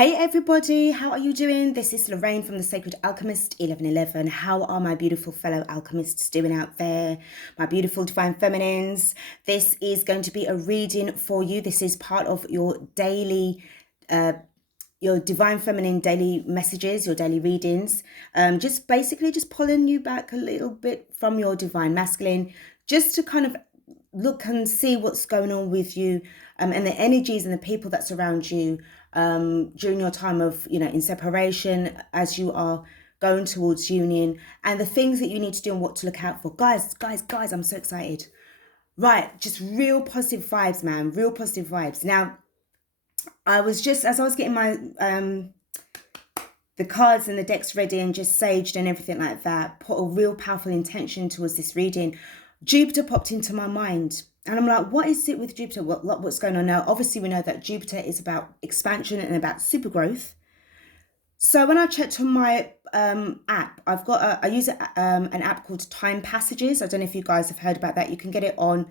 Hey everybody, how are you doing? This is Lorraine from the Sacred Alchemist 1111. How are my beautiful fellow alchemists doing out there? My beautiful divine feminines. This is going to be a reading for you. This is part of your daily your divine feminine daily messages, your daily readings. Just basically just pulling you back a little bit from your divine masculine, just to kind of look and see what's going on with you, and the energies and the people that surround you during your time of, in separation, as you are going towards union, and the things that you need to do and what to look out for. Guys, I'm so excited. Right, just real positive vibes, man. Real positive vibes. Now, as I was getting my the cards and the decks ready and just saged and everything like that, put a real powerful intention towards this reading, Jupiter popped into my mind. And I'm like, what is it with Jupiter? What's going on now? Obviously, we know that Jupiter is about expansion and about super growth. So when I checked on my app, I use an app called Time Passages. I don't know if you guys have heard about that. You can get it on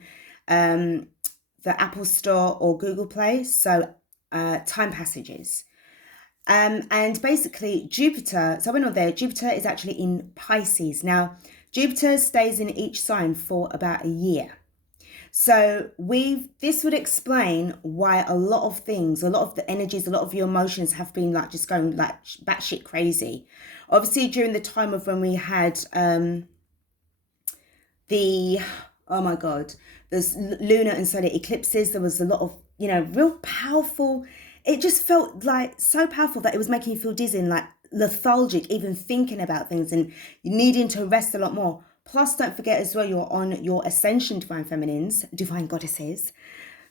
the Apple Store or Google Play. So Time Passages. And basically Jupiter, so I went on there, Jupiter is actually in Pisces. Now, Jupiter stays in each sign for about a year. So this would explain why a lot of things, a lot of the energies, a lot of your emotions have been like just going like batshit crazy. Obviously, during the time of when we had there's lunar and solar eclipses, there was a lot of, real powerful. It just felt like so powerful that it was making you feel dizzy and like lethargic, even thinking about things, and you needing to rest a lot more. Plus, don't forget as well, you're on your ascension, divine feminines, divine goddesses.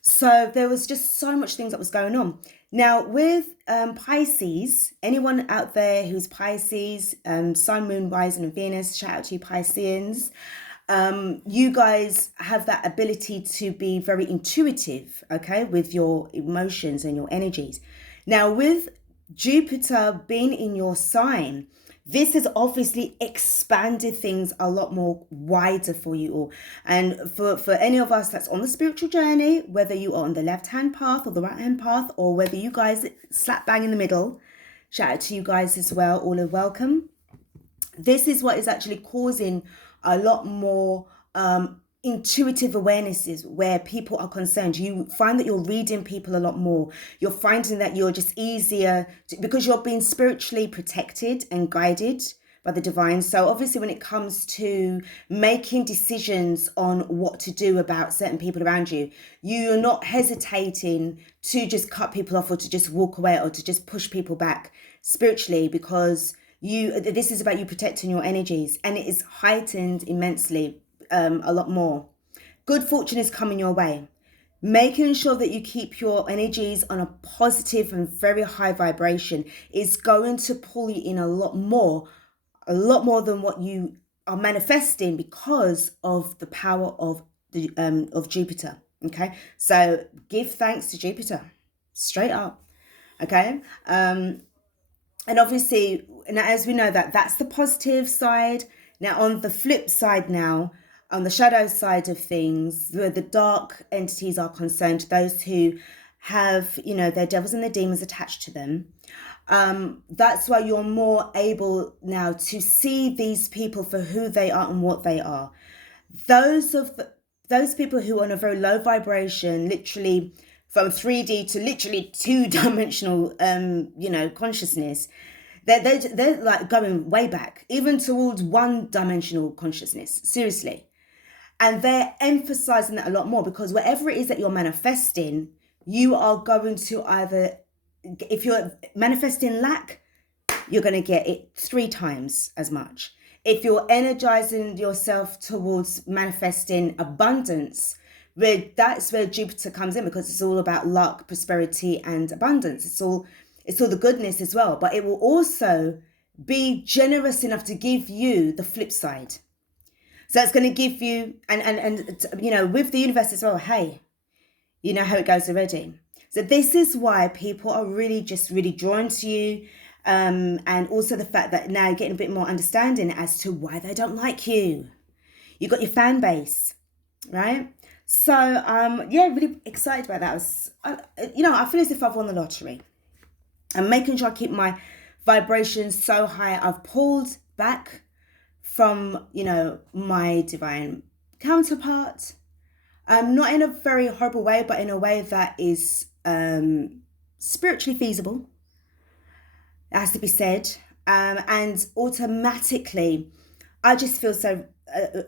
So there was just so much things that was going on. Now with Pisces, anyone out there who's Pisces, Sun, Moon, Rising and Venus, shout out to you Pisceans. You guys have that ability to be very intuitive, okay, with your emotions and your energies. Now with Jupiter being in your sign, this has obviously expanded things a lot more wider for you all. And for any of us that's on the spiritual journey, whether you are on the left-hand path or the right-hand path, or whether you guys slap bang in the middle, shout out to you guys as well, all are welcome. This is what is actually causing a lot more intuitive awarenesses where people are concerned. You find that you're reading people a lot more. You're finding that you're just easier because you're being spiritually protected and guided by the divine. So obviously when it comes to making decisions on what to do about certain people around you, you're not hesitating to just cut people off or to just walk away or to just push people back spiritually, because this is about you protecting your energies, and it is heightened immensely, a lot more. Good fortune is coming your way. Making sure that you keep your energies on a positive and very high vibration is going to pull you in a lot more than what you are manifesting, because of the power of the of Jupiter. Okay, so give thanks to Jupiter, straight up. Okay. And obviously, now as we know that's the positive side. Now on the flip side, now on the shadow side of things, where the dark entities are concerned, those who have, their devils and their demons attached to them, that's why you're more able now to see these people for who they are and what they are. Those people who are on a very low vibration, literally from 3D to literally 2-dimensional, consciousness, they're like going way back, even towards 1-dimensional consciousness, seriously. And they're emphasizing that a lot more, because whatever it is that you're manifesting, you are going to either, if you're manifesting lack, you're going to get it 3 times as much. If you're energizing yourself towards manifesting abundance, that's where Jupiter comes in, because it's all about luck, prosperity and abundance. It's all the goodness as well, but it will also be generous enough to give you the flip side. So it's going to give you, and with the universe as well, hey, you know how it goes already. So this is why people are really drawn to you. And also the fact that now you're getting a bit more understanding as to why they don't like you. You've got your fan base, right? So, really excited about that. I feel as if I've won the lottery. and making sure I keep my vibrations so high. I've pulled back from, you know, my divine counterpart. Not in a very horrible way, but in a way that is spiritually feasible. It has to be said. And automatically, I just feel so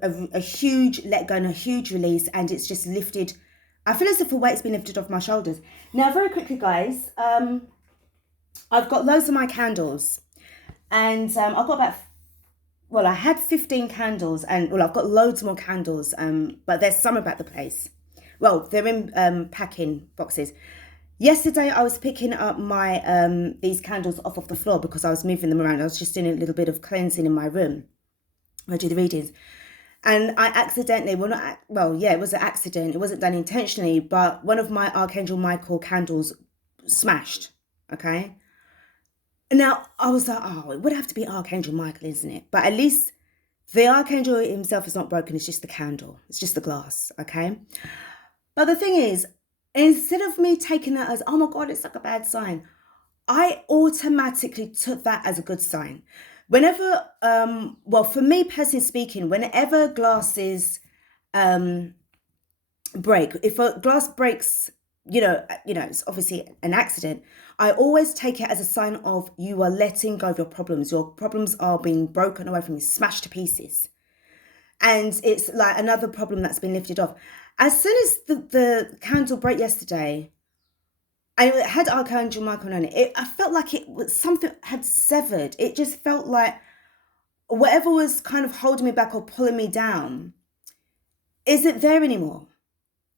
a huge let go and a huge release, and it's just lifted. I feel as if a weight's been lifted off my shoulders. Now, very quickly, guys, I've got loads of my candles, and I've got about, well, I had 15 candles, and well, I've got loads more candles, but there's some about the place. Well, they're in packing boxes. Yesterday, I was picking up my these candles off of the floor because I was moving them around. I was just doing a little bit of cleansing in my room. I do the readings. And I accidentally, it was an accident. It wasn't done intentionally, but one of my Archangel Michael candles smashed, okay? Now, I was like, oh, it would have to be Archangel Michael, isn't it? But at least the Archangel himself is not broken. It's just the candle. It's just the glass, okay? But the thing is, instead of me taking that as, oh my God, it's like a bad sign, I automatically took that as a good sign. Whenever, for me personally speaking, whenever glasses break, if a glass breaks, you know, it's obviously an accident, I always take it as a sign of you are letting go of your problems. Your problems are being broken away from you, smashed to pieces. And it's like another problem that's been lifted off. As soon as the candle broke yesterday, I had Archangel Michael on it. I felt like it was something had severed. It just felt like whatever was kind of holding me back or pulling me down isn't there anymore.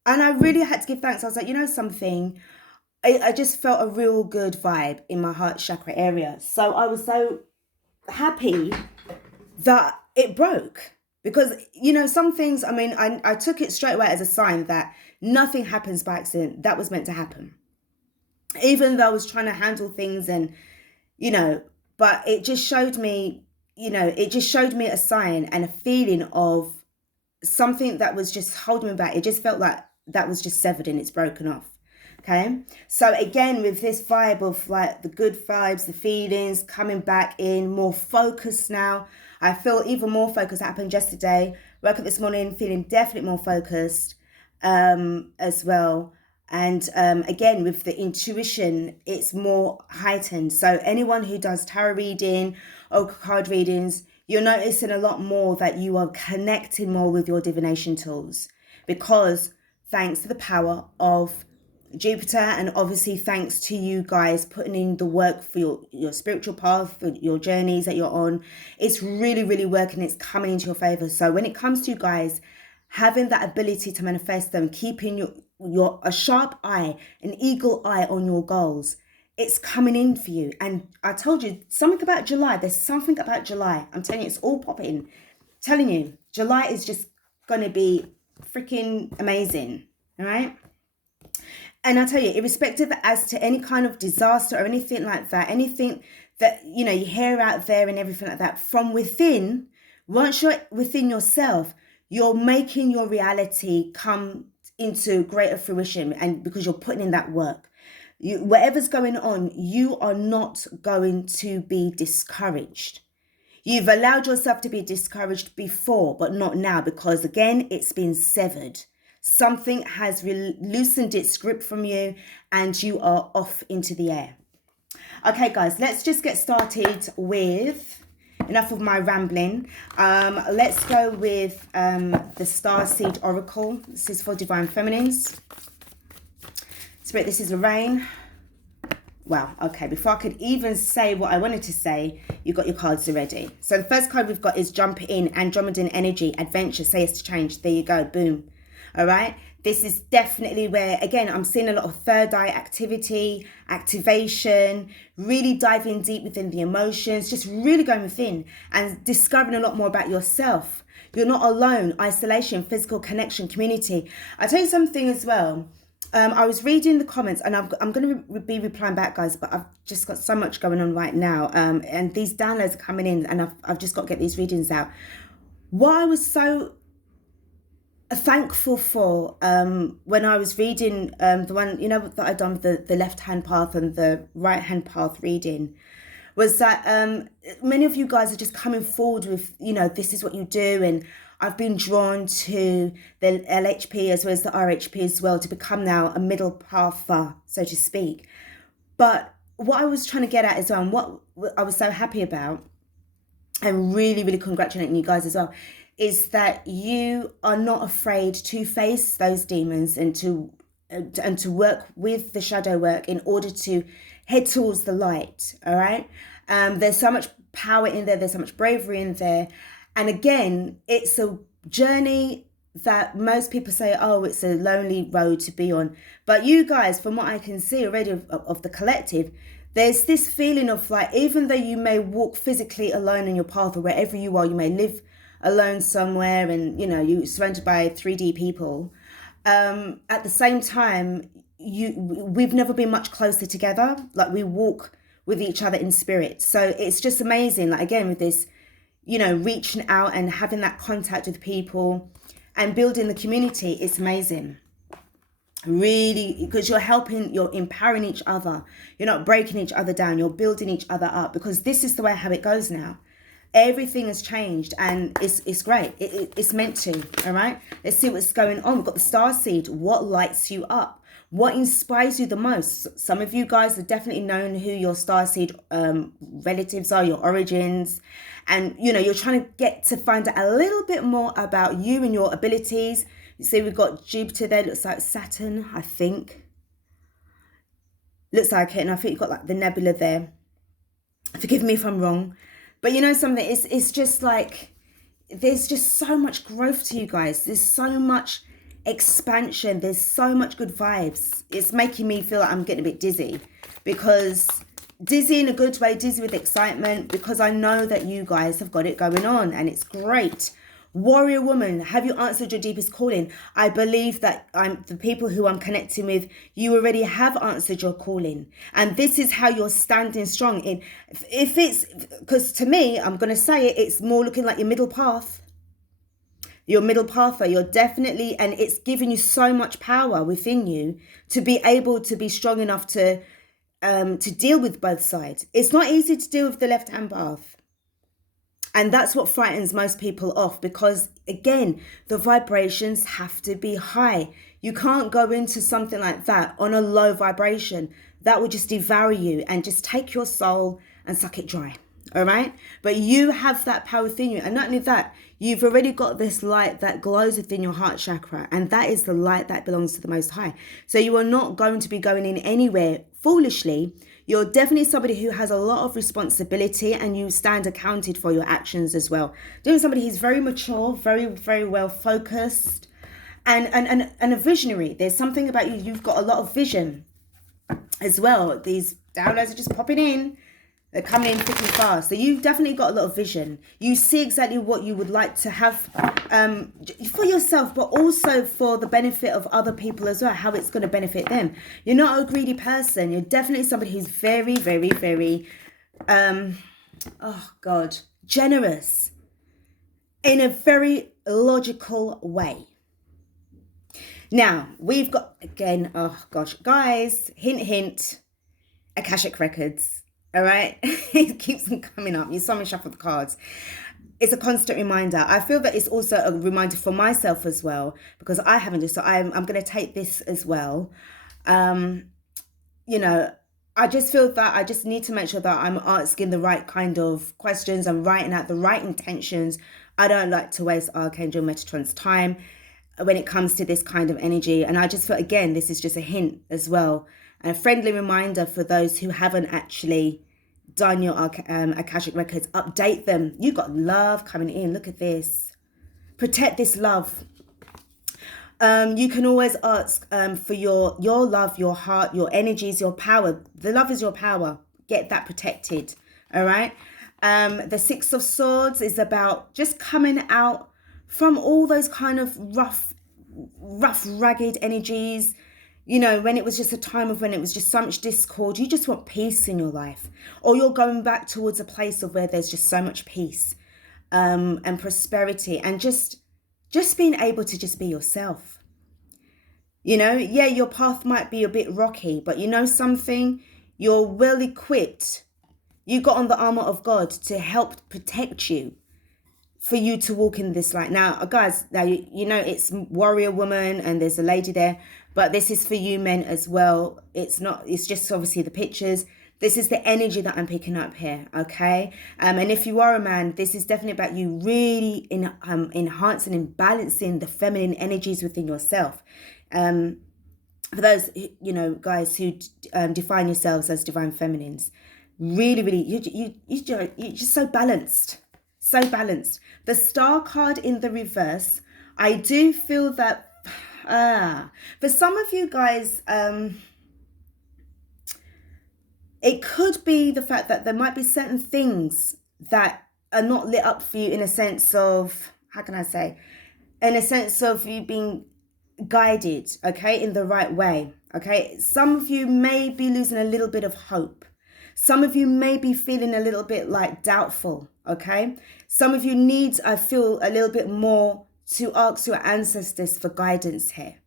And I really had to give thanks. I was like, you know something? I just felt a real good vibe in my heart chakra area. So I was so happy that it broke. Because, you know, some things, I mean, I took it straight away as a sign that nothing happens by accident. That was meant to happen. Even though I was trying to handle things and, you know, but it just showed me, you know, it just showed me a sign and a feeling of something that was just holding me back. It just felt like that was just severed and it's broken off. Okay. So again, with this vibe of like the good vibes, the feelings coming back in, more focused now. I feel even more focused. That happened yesterday. Woke up this morning feeling definitely more focused as well. And again, with the intuition, it's more heightened. So anyone who does tarot reading or card readings, you're noticing a lot more that you are connecting more with your divination tools, because thanks to the power of Jupiter, and obviously thanks to you guys putting in the work for your spiritual path, for your journeys that you're on, it's really, really working. It's coming into your favor. So when it comes to you guys having that ability to manifest them, keeping a sharp eye, an eagle eye on your goals, it's coming in for you. And I told you something about July. There's something about July. I'm telling you, it's all popping. I'm telling you, July is just going to be freaking amazing. All right. And I tell you, irrespective as to any kind of disaster or anything like that, anything that, you know, you hear out there and everything like that, from within, once you're within yourself, you're making your reality come into greater fruition, and because you're putting in that work. Whatever's going on, you are not going to be discouraged. You've allowed yourself to be discouraged before, but not now, because again, it's been severed. Something has loosened its grip from you and you are off into the air. Okay, guys, let's just get started with, enough of my rambling. Let's go with the Starseed Oracle. This is for Divine Feminines. Spirit, this is Lorraine. Wow, okay, before I could even say what I wanted to say, you got your cards already. So the first card we've got is Jump In, Andromedan Energy, Adventure, Say Yes to Change. There you go, boom. All right, this is definitely where, again, I'm seeing a lot of third eye activity, activation, really diving deep within the emotions, just really going within and discovering a lot more about yourself. You're not alone. Isolation, physical connection, community. I'll tell you something as well. I was reading the comments, and I'm going to be replying back, guys, but I've just got so much going on right now. And these downloads are coming in, and I've just got to get these readings out. What I was so thankful for when I was reading the one, you know, that I'd done the left hand path and the right hand path reading, was that many of you guys are just coming forward with, you know, this is what you do. And I've been drawn to the LHP as well as the RHP as well to become now a middle pather, so to speak. But what I was trying to get at is what I was so happy about, and really, really congratulating you guys as well, is that you are not afraid to face those demons and to work with the shadow work in order to head towards the light. All right. There's so much power in there. There's so much bravery in there. And again, it's a journey that most people say, oh, it's a lonely road to be on. But you guys, from what I can see already of the collective, there's this feeling of like, even though you may walk physically alone in your path or wherever you are, you may live alone somewhere and, you know, you're surrounded by 3D people. At the same time, we've never been much closer together. Like, we walk with each other in spirit. So it's just amazing. Like, again, with this, you know, reaching out and having that contact with people and building the community, it's amazing. Really, because you're empowering each other. You're not breaking each other down. You're building each other up, because this is the way how it goes now. Everything has changed and it's great. It's meant to. All right. Let's see what's going on. We've got the Starseed. What lights you up? What inspires you the most? Some of you guys have definitely known who your Starseed relatives are, your origins. And, you know, you're trying to get to find out a little bit more about you and your abilities. You see, we've got Jupiter there. Looks like Saturn, I think. Looks like it. And I think you've got like the nebula there. Forgive me if I'm wrong. But you know something, it's just like, there's just so much growth to you guys. There's so much expansion. There's so much good vibes. It's making me feel like I'm getting a bit dizzy, because dizzy in a good way, dizzy with excitement, because I know that you guys have got it going on and it's great. Warrior woman, have you answered your deepest calling? I believe that the people who I'm connecting with, you already have answered your calling. And this is how you're standing strong in. If it's, because to me, I'm going to say it, it's more looking like your middle path. Your middle pather, you're definitely, and it's giving you so much power within you to be able to be strong enough to deal with both sides. It's not easy to deal with the left-hand path. And that's what frightens most people off, because, again, the vibrations have to be high. You can't go into something like that on a low vibration. That will just devour you and just take your soul and suck it dry. All right? But you have that power within you. And not only that, you've already got this light that glows within your heart chakra. And that is the light that belongs to the Most High. So you are not going to be going in anywhere foolishly. You're definitely somebody who has a lot of responsibility, and you stand accounted for your actions as well. Doing somebody who's very mature, very, very well focused, and a visionary. There's something about you. You've got a lot of vision as well. These downloads are just popping in. They're coming in thick and fast. So you've definitely got a lot of vision. You see exactly what you would like to have for yourself, but also for the benefit of other people as well, how it's going to benefit them. You're not a greedy person. You're definitely somebody who's very, very, very, generous in a very logical way. Now, we've got, again, guys, hint, hint, Akashic Records. All right, it keeps on coming up. You saw me shuffle the cards. It's a constant reminder. I feel that it's also a reminder for myself as well, because I haven't just. So I'm going to take this as well. You know, I just feel that I just need to make sure that I'm asking the right kind of questions. I'm writing out the right intentions. I don't like to waste Archangel Metatron's time when it comes to this kind of energy. And I just feel, again, this is just a hint as well. A friendly reminder for those who haven't actually done your Akashic Records. Update them. You got love coming in. Look at this. Protect this love. You can always ask for your love, your heart, your energies, your power. The love is your power. Get that protected. All right. The Six of Swords is about just coming out from all those kind of rough, ragged energies. You know, when it was just a time of when it was just so much discord, you just want peace in your life. Or you're going back towards a place of where there's just so much peace and prosperity, and just just being able to just be yourself. You know, yeah, your path might be a bit rocky, but you know something? You're well equipped. You got on the armor of God to help protect you, for you to walk in this light. Now, guys, now you know it's warrior woman and there's a lady there, but this is for you men as well. It's not, it's just obviously the pictures. This is the energy that I'm picking up here, okay? And if you are a man, this is definitely about you really enhancing and balancing the feminine energies within yourself. For those, you know, guys who define yourselves as divine feminines, really, you're just so balanced. So balanced. The star card in the reverse, I do feel that for some of you guys, it could be the fact that there might be certain things that are not lit up for you, in a sense of, how can I say, in a sense of you being guided, okay, in the right way, okay? Some of you may be losing a little bit of hope. Some of you may be feeling a little bit like doubtful, okay? Some of you need, I feel, a little bit more to ask your ancestors for guidance here,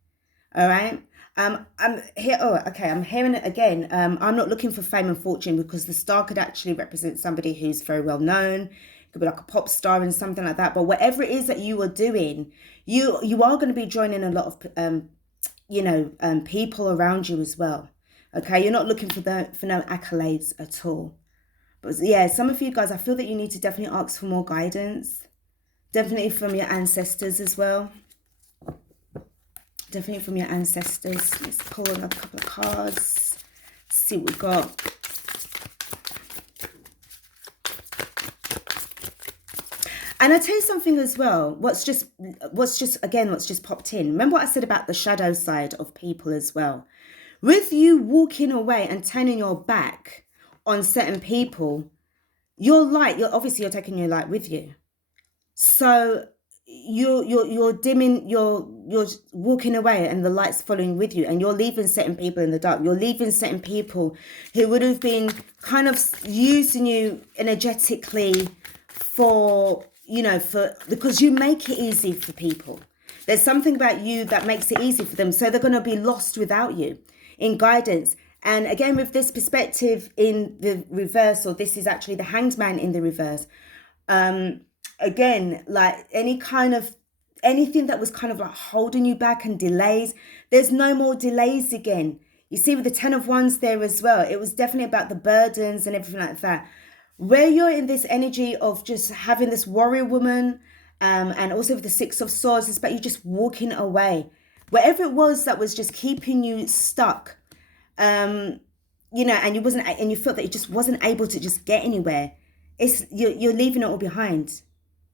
all right? I'm here, I'm hearing it again. I'm not looking for fame and fortune, because the star could actually represent somebody who's very well known. It could be like a pop star and something like that. But whatever it is that you are doing, you are going to be joining a lot of, people around you as well. Okay, you're not looking for no accolades at all. But yeah, some of you guys, I feel that you need to definitely ask for more guidance. Definitely from your ancestors as well. Definitely from your ancestors. Let's pull another couple of cards. See what we got. And I tell you something as well. What's just popped in. Remember what I said about the shadow side of people as well. With you walking away and turning your back on certain people, your light, you're taking your light with you. So you're dimming, you're walking away and the light's following with you, and you're leaving certain people in the dark. You're leaving certain people who would have been kind of using you energetically because you make it easy for people. There's something about you that makes it easy for them, so they're going to be lost without you in guidance. And again, with this perspective in the reverse, or this is actually the Hanged Man in the reverse, again, like anything that was kind of like holding you back and delays, there's no more delays again. You see with the 10 of Wands there as well, it was definitely about the burdens and everything like that. Where you're in this energy of just having this warrior woman, and also with the 6 of Swords, it's about you just walking away. Whatever it was that was just keeping you stuck, and you felt that you just wasn't able to just get anywhere. You're leaving it all behind.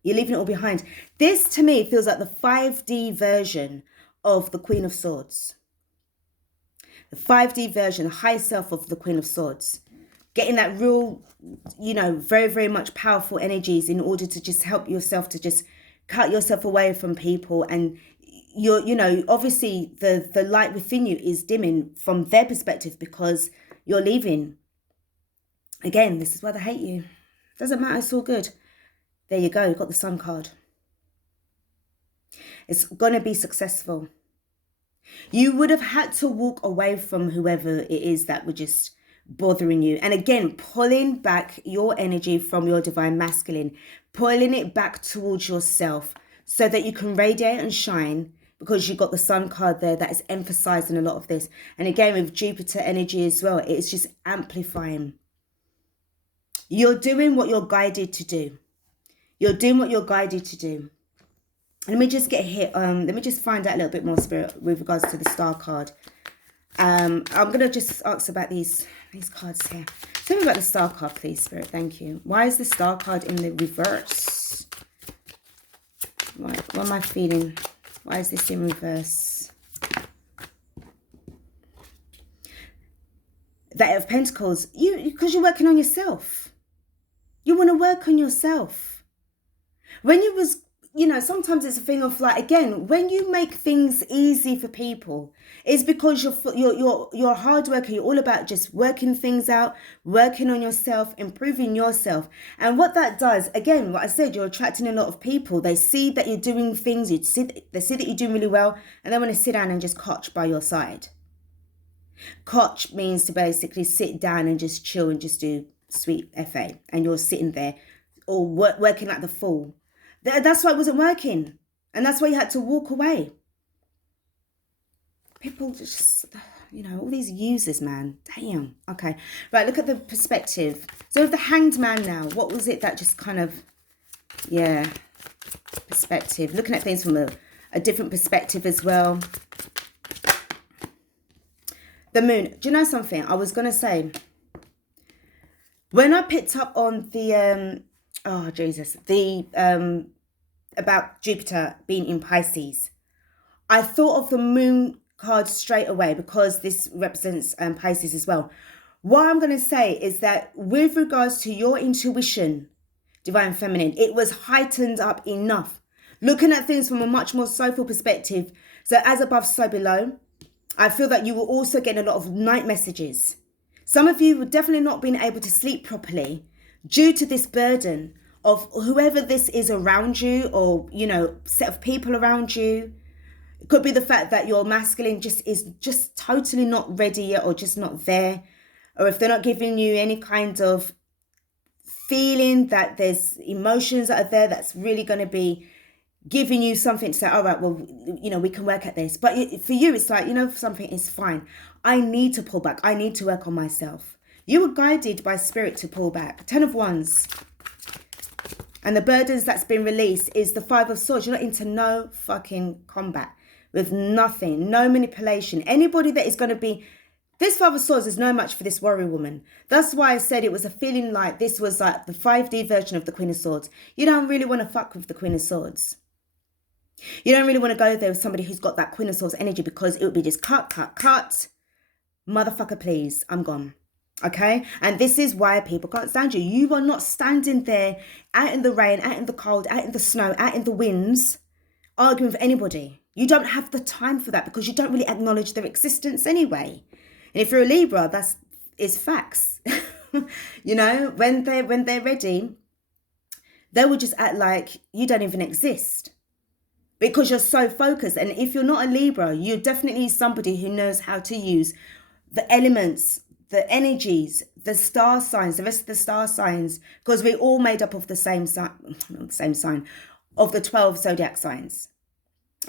You're leaving it all behind. This, to me, feels like the 5D version of the Queen of Swords. The 5D version, the high self of the Queen of Swords. Getting that real, very, very much powerful energies in order to just help yourself to just cut yourself away from people. And obviously the light within you is dimming from their perspective because you're leaving. Again, this is why they hate you. Doesn't matter, it's all good. There you go, you've got the Sun card. It's going to be successful. You would have had to walk away from whoever it is that were just bothering you. And again, pulling back your energy from your divine masculine, pulling it back towards yourself so that you can radiate and shine, because you've got the Sun card there that is emphasizing a lot of this. And again, with Jupiter energy as well, it's just amplifying. You're doing what you're guided to do. You're doing what you're guided to do. Let me just get hit. Let me just find out a little bit more, Spirit, with regards to the Star card. I'm going to just ask about these cards here. Tell me about the Star card, please, Spirit. Thank you. Why is the Star card in the reverse? What am I feeling? Why is this in reverse? The Eight of Pentacles. Because you're working on yourself. You want to work on yourself. When you was sometimes it's a thing of like, again, when you make things easy for people, it's because you're a hard worker. You're all about just working things out, working on yourself, improving yourself. And what that does, again, what I said, you're attracting a lot of people. They see that you're doing things, they see that you're doing really well, and they want to sit down and just cotch by your side. Cotch means to basically sit down and just chill and just do sweet FA, and you're sitting there or working like the fool. That's why it wasn't working, and that's why you had to walk away. People just, all these users, man. Damn. Okay, right, look at the perspective. So with the Hanged Man now, what was it that just kind of, perspective, looking at things from a different perspective as well. The Moon. Do you know something? I was going to say, when I picked up on the, about Jupiter being in Pisces, I thought of the Moon card straight away because this represents Pisces as well. What I'm going to say is that with regards to your intuition, Divine Feminine, it was heightened up enough. Looking at things from a much more soulful perspective. So as above, so below. I feel that you were also getting a lot of night messages. Some of you were definitely not being able to sleep properly due to this burden of whoever this is around you, or, set of people around you. It could be the fact that your masculine is just totally not ready yet, or just not there. Or if they're not giving you any kind of feeling that there's emotions that are there that's really going to be giving you something to say, all right, well, we can work at this. But for you, it's like, something is fine. I need to pull back. I need to work on myself. You were guided by spirit to pull back. 10 of Wands. And the burdens that's been released is the 5 of Swords. You're not into no fucking combat with nothing, no manipulation. Anybody that is going to be, this 5 of Swords is no match for this warrior woman. That's why I said it was a feeling like this was like the 5D version of the Queen of Swords. You don't really want to fuck with the Queen of Swords. You don't really want to go there with somebody who's got that Queen of Swords energy, because it would be just cut. Motherfucker, please, I'm gone. Okay? And this is why people can't stand you. You are not standing there out in the rain, out in the cold, out in the snow, out in the winds, arguing with anybody. You don't have the time for that because you don't really acknowledge their existence anyway. And if you're a Libra, it's facts. When they're ready, they will just act like you don't even exist. Because you're so focused. And if you're not a Libra, you're definitely somebody who knows how to use the elements, the energies, the star signs, the rest of the star signs, because we're all made up of the same sign, of the 12 zodiac signs.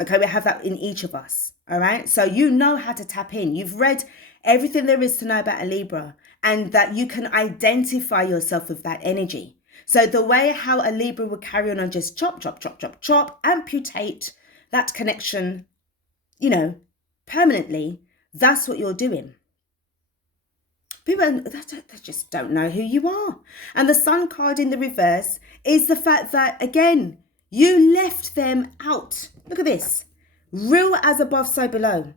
Okay, we have that in each of us. All right. So you know how to tap in. You've read everything there is to know about a Libra, and that you can identify yourself with that energy. So the way how a Libra would carry on and just chop, amputate that connection, permanently, that's what you're doing. People they just don't know who you are. And the Sun card in the reverse is the fact that, again, you left them out. Look at this. Real as above, so below.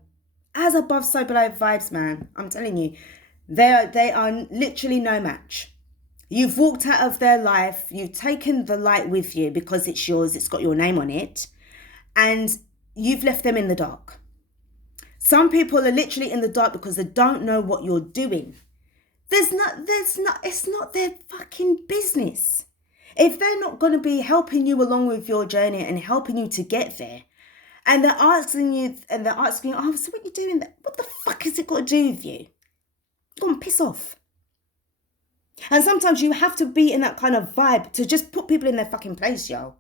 As above, so below vibes, man. I'm telling you, they are literally no match. You've walked out of their life. You've taken the light with you because it's yours. It's got your name on it. And you've left them in the dark. Some people are literally in the dark because they don't know what you're doing. It's not their fucking business. If they're not going to be helping you along with your journey and helping you to get there, and they're asking you, oh, so what are you doing? What the fuck has it got to do with you? Go on, piss off. And sometimes you have to be in that kind of vibe to just put people in their fucking place, yo.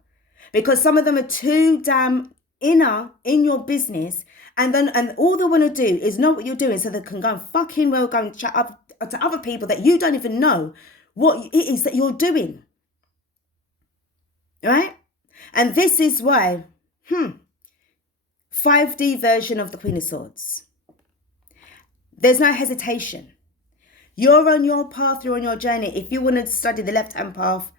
Because some of them are too damn inner in your business, and all they want to do is know what you're doing so they can go and fucking well go and chat up to other people that you don't even know what it is that you're doing. Right? And this is why 5D version of the Queen of Swords. There's no hesitation. You're on your path, you're on your journey. If you want to study the left-hand path,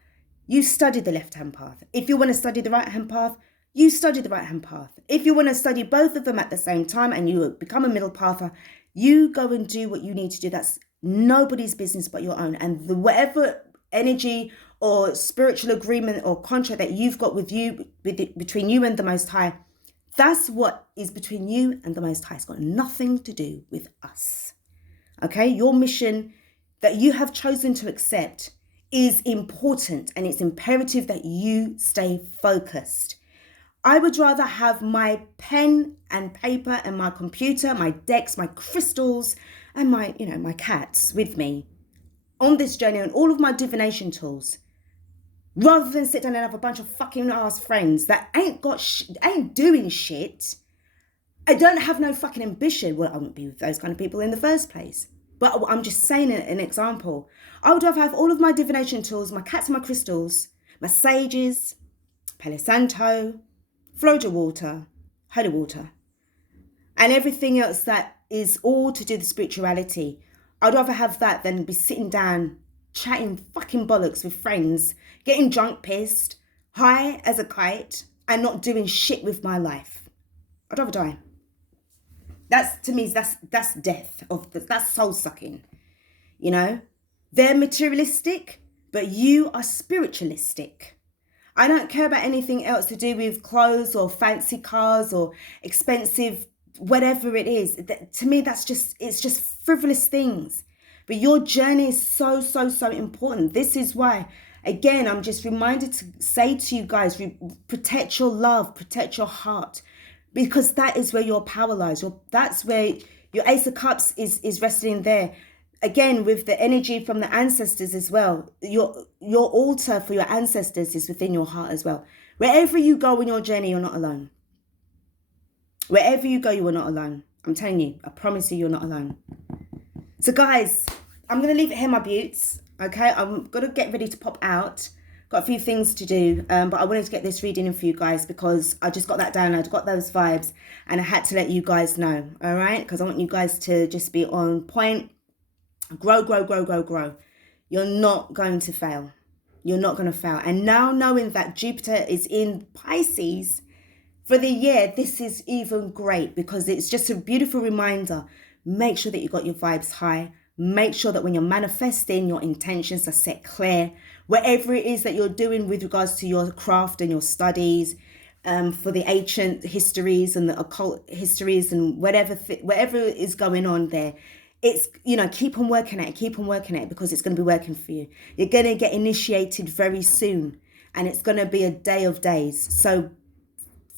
you study the left-hand path. If you want to study the right-hand path, you study the right-hand path. If you want to study both of them at the same time and you become a middle pather, you go and do what you need to do. That's nobody's business but your own. And whatever energy or spiritual agreement or contract that you've got between you and the Most High, that's what is between you and the Most High. It's got nothing to do with us. Okay? Your mission that you have chosen to accept is important, and it's imperative that you stay focused. I would rather have my pen and paper and my computer, my decks, my crystals, and my cats with me on this journey and all of my divination tools, rather than sit down and have a bunch of fucking ass friends that ain't doing shit. I don't have no fucking ambition. Well, I wouldn't be with those kind of people in the first place. But I'm just saying an example. I would rather have all of my divination tools, my cats and my crystals, my sages, Palo Santo, Florida water, holy water, and everything else that is all to do with spirituality. I'd rather have that than be sitting down, chatting fucking bollocks with friends, getting drunk, pissed, high as a kite, and not doing shit with my life. I'd rather die. That's, to me, that's death. That's soul sucking. You know? They're materialistic, but you are spiritualistic. I don't care about anything else to do with clothes or fancy cars or expensive whatever it is. To me, it's just frivolous things. But your journey is so, so, so important. This is why, again, I'm just reminded to say to you guys, protect your love, protect your heart, because that is where your power lies. That's where your Ace of Cups is resting there. Again, with the energy from the ancestors as well. Your altar for your ancestors is within your heart as well. Wherever you go in your journey, you're not alone. Wherever you go, you are not alone. I'm telling you, I promise you, you're not alone. So guys, I'm going to leave it here, my beauts. Okay, I'm going to get ready to pop out. Got a few things to do, but I wanted to get this reading in for you guys because I just got that download, got those vibes, and I had to let you guys know, all right? Because I want you guys to just be on point. Grow, grow, grow, grow, grow. You're not going to fail. You're not going to fail. And now knowing that Jupiter is in Pisces for the year, this is even great because it's just a beautiful reminder. Make sure that you got your vibes high. Make sure that when you're manifesting, your intentions are set clear. Whatever it is that you're doing with regards to your craft and your studies, for the ancient histories and the occult histories and whatever is going on there, it's, keep on working at it because it's going to be working for you. You're going to get initiated very soon and it's going to be a day of days. So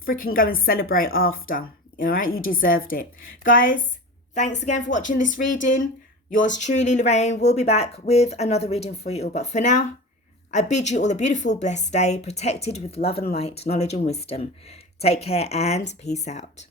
freaking go and celebrate after. All right, you deserved it. Guys, thanks again for watching this reading. Yours truly, Lorraine, will be back with another reading for you all. But for now, I bid you all a beautiful, blessed day, protected with love and light, knowledge and wisdom. Take care and peace out.